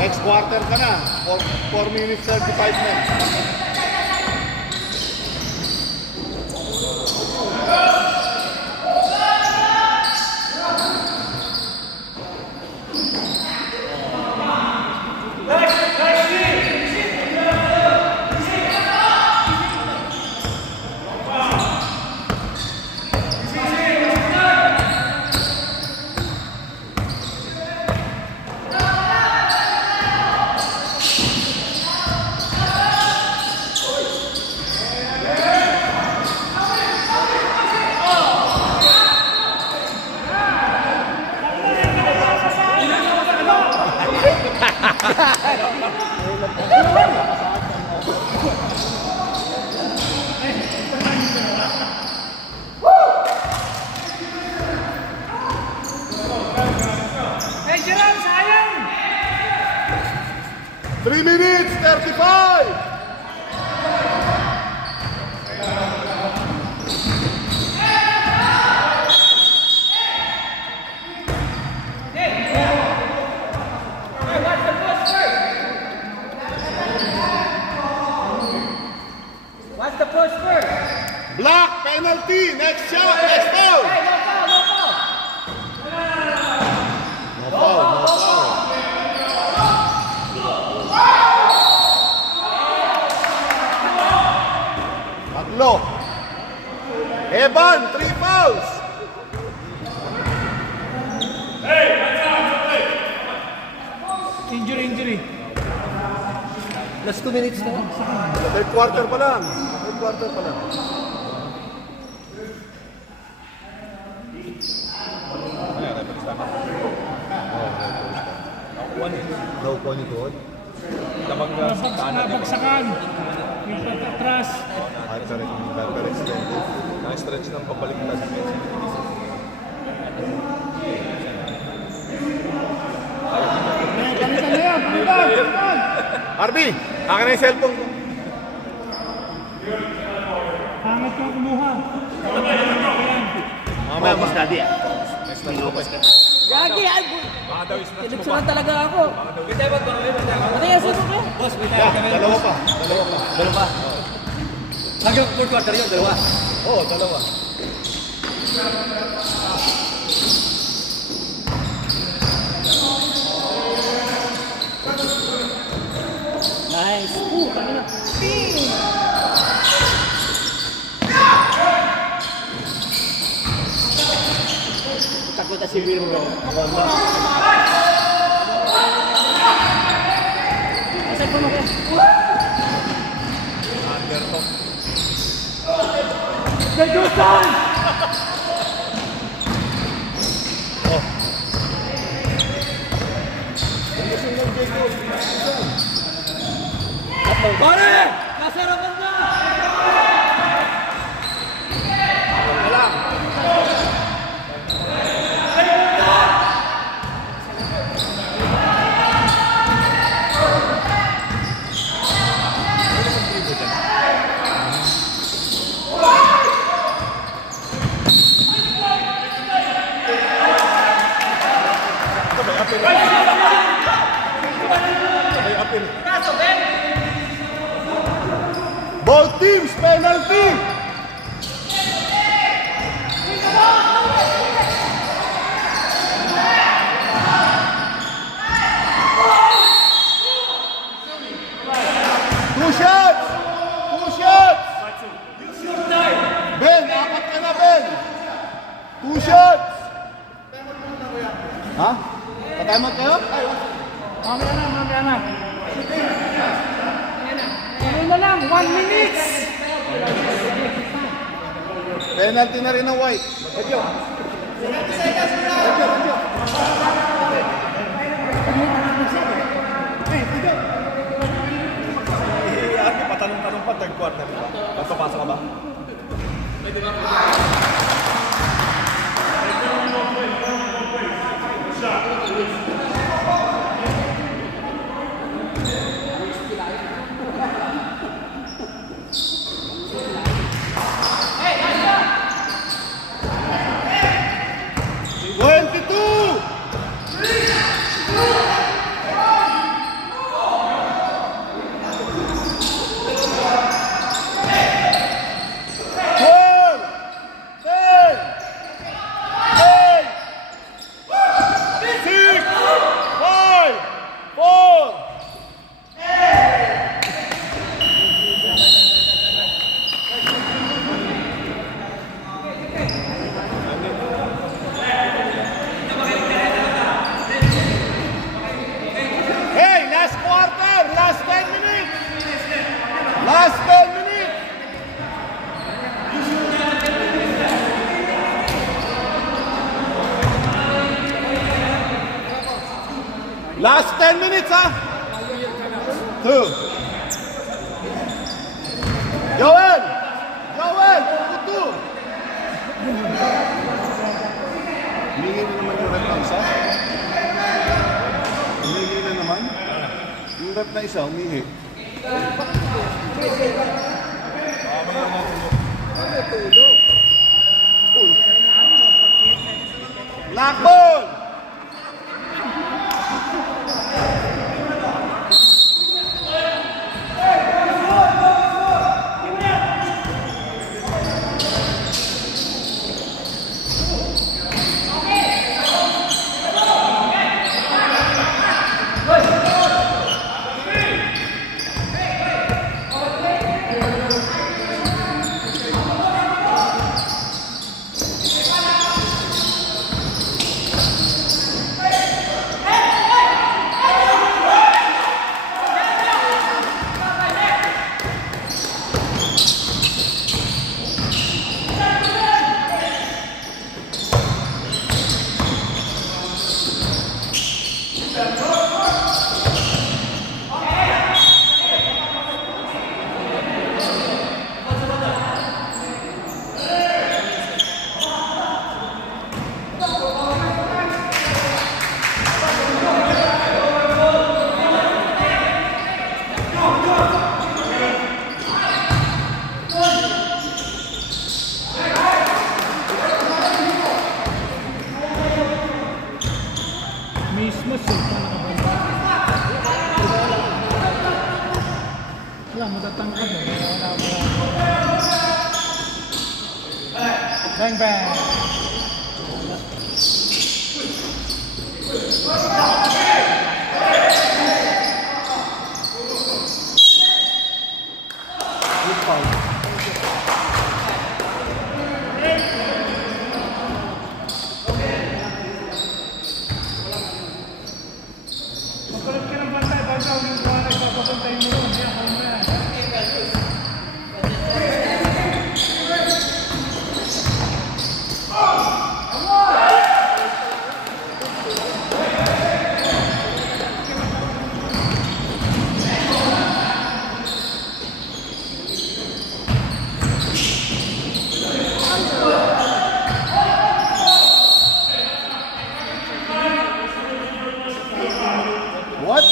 Next quarter ka na. 4 minutes 35 na. Hey, Jerome, sayang! 3 minutes 35. What's the push first? Block penalty. Next shot. Next foul. Hey, no foul, no foul. No foul. No foul. Tatlo. Evan, 3 fouls. Injury. Last 2 minutes na. Third quarter pa lang. Third quarter pa lang. Daw po ni Tuod. Nabagsakan. Yung pagkatras. At sa rin, better extended. Na-stretch ng pabaliktad. Palitan na yan. Palitan. Arby, akin na yung cellphone ko. Hangat kang kumuha. Mamaya mas daddy ah. Gagi, ay, Baka daw is tinagsunan talaga ako. Ano yan, sino ko? Boss, may Dalawa pa. Dalawa. Hanggang 4 quarter yun, dalawa. Oo, dalawa. Nice. Tangin na. Takot na si Wilmer. Asan po mo kaya? under to. Dedusan! Pare! Kasarapan na! Both teams, penalty! Two shots! Two shots! Ben, apat ka na, Ben! Two shots! Ha? Katimot kayo? Mamaya na. Ano na lang, 1 minute! Penalty na rin ng White. Medyo. Arby, patanong-tanong pa, third quarter, di ba? Papapasa ka ba? Last 10 minutes, ha? 2. Joel! Joel! Puto! Humingi na naman yung rep na isa. Humingi na naman. Yung rep na isa, humingi. Lakbol! Mismo sultan na kabanda. Wala, matatangkad mo. Bang bang! Good foul. What?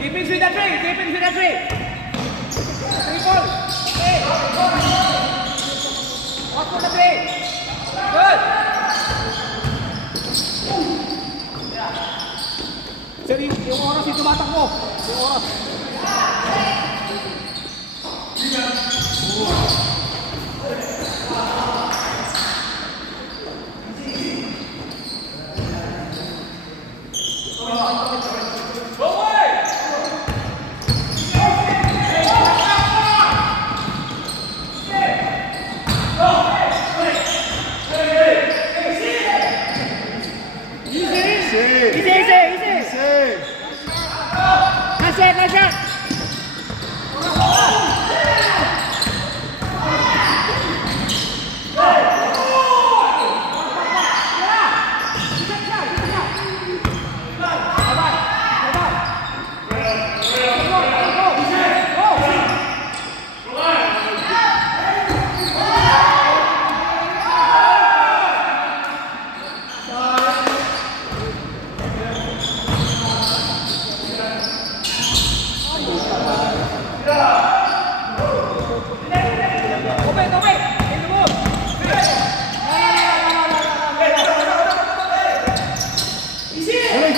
Defense with the three. Defense with the three. Three ball. Okay. Watch for the three. Good. Sir, yung oras yung tumatakbo. Yung oras. Nice shot.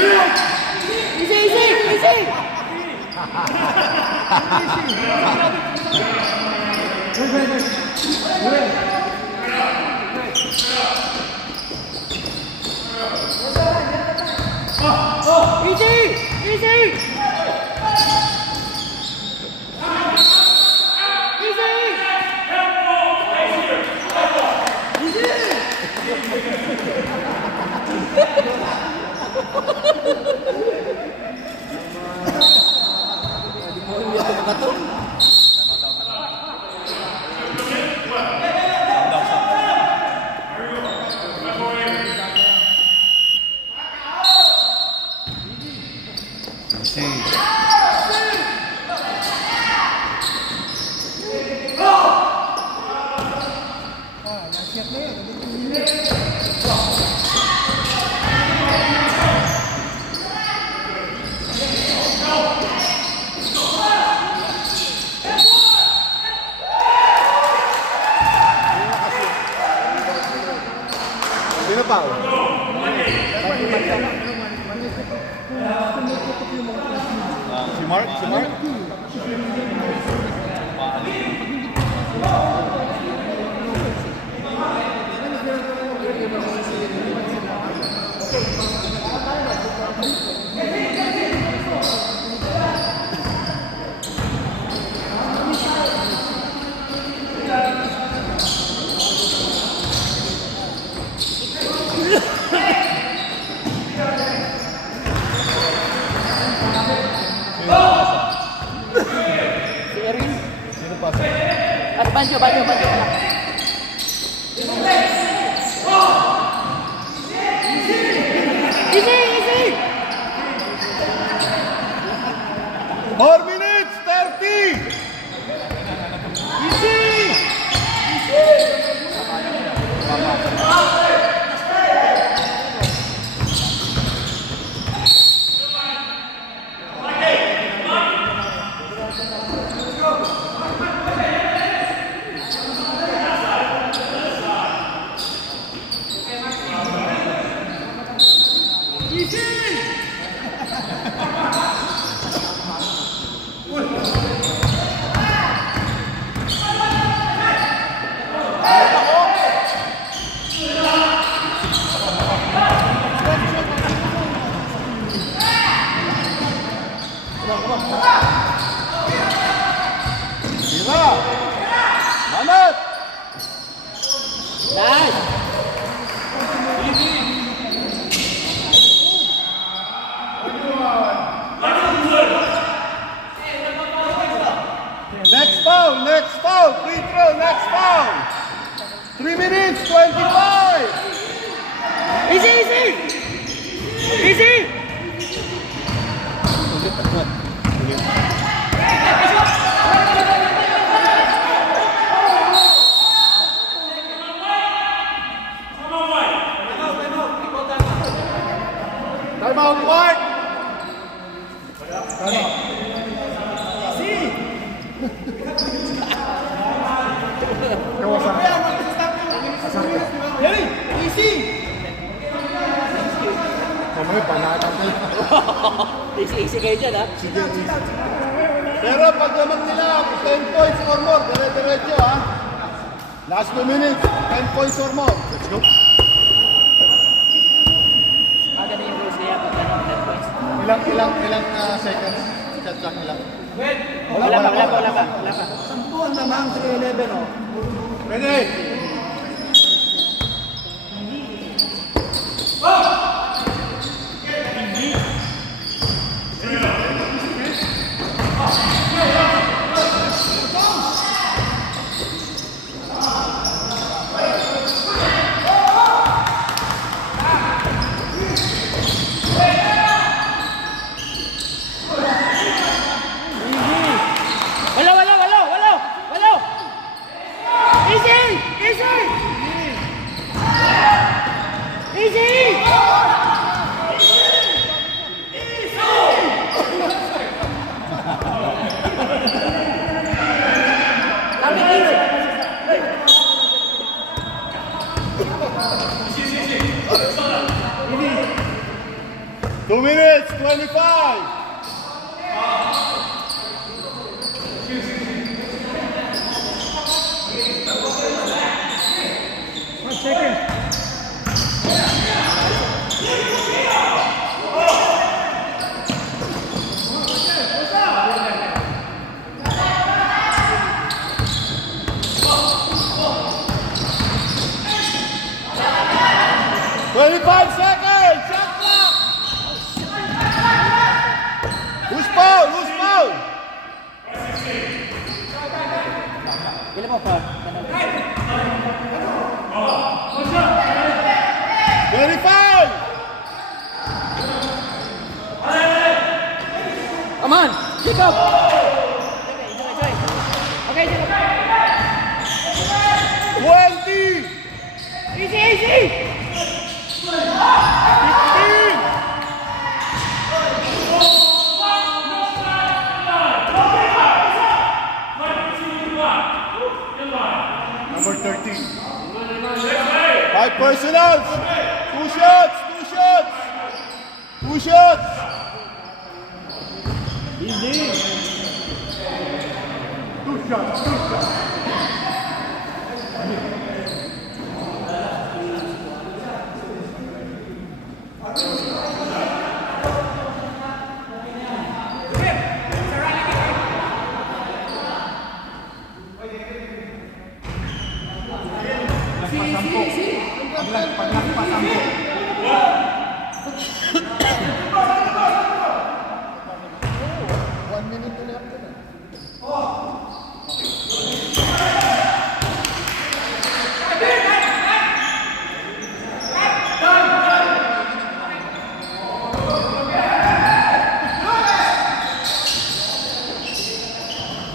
Easy, easy, easy. Easy, easy. Sino pa? Si Mark? Si Mark? Si Erwin. Sino pa? At Banjo, Banjo, Banjo. Easy, easy. 4 minutes, 30! Sira! Manat! Nice. Next foul, free throw, next foul. 3 minutes, 25. Easy, easy. Easy. Time out, Mark. Mamaya panatang kayo. Easy, easy kayo dyan, ha? Pero pag naman nila, 10 points or more, dire-diretso ha. Last 2 minutes, 10 points or more. Let's go. Agad na yung rules niya pag 10 points. Ilang seconds? Shot clock nila. Wala pa. Sampuan naman, 3-11 oh. Ready? Wala. Easy, 2 minutes, 25. Twenty-five seconds. Shot clock. Who's foul? Who's foul? Kailan mo pa? 25. Come on! Jacob! Okay, Jacob. 20. Easy, easy! 15. Number 13. 5 personals. 2 shots. 2 shots. 2 shots. Easy. 2 shots. 2 shots.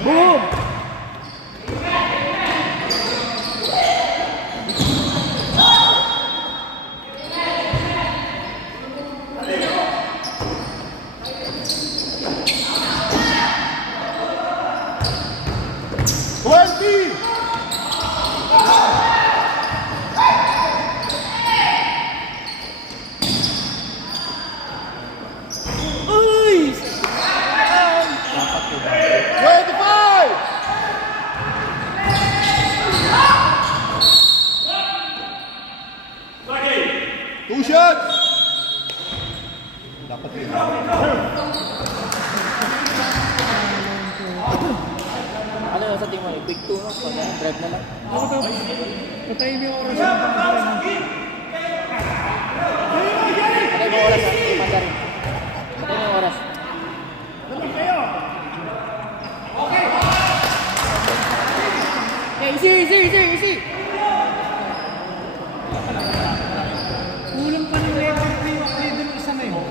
Boom! Uy! 25. Two shots. Dapat yun. Ano sa tingin mo? Big 2 no? Pag drive na lang. Patayin mo yung oras. Patay mo oras ha? Manda rin. Patay mo oras. Okay, easy, easy, easy, easy! Kulang pa ng level 3 dun isa na yun.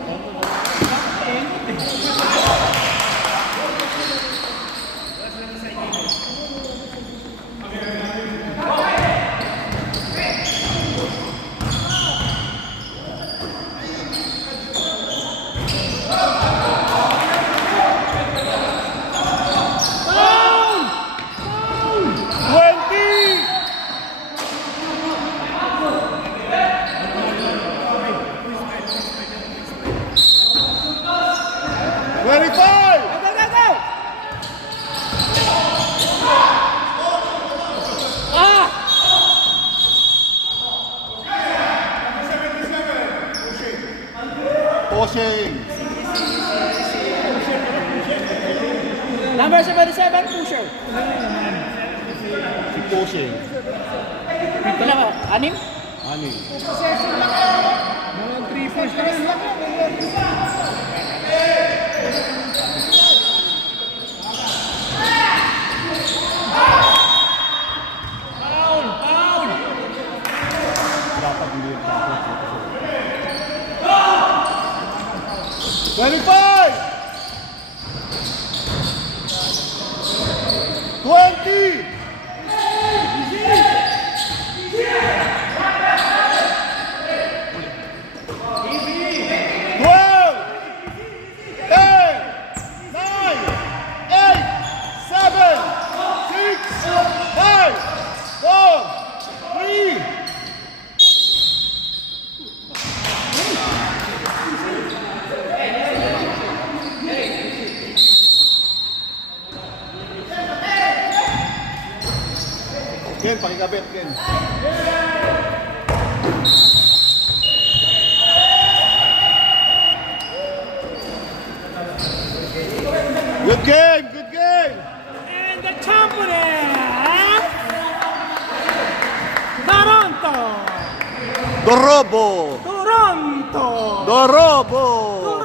Pushing. Number 77, pusher. Si pushing. Wala ba? Anim? Ani. Mga 3-4 ka rin. Dapat hindi yung tapos. 25! 20! 5, 4, 3, Ken, pakikabit, Ken. Good game, good game. And the champion is Toronto! Dorobo. Toronto! Dorobo.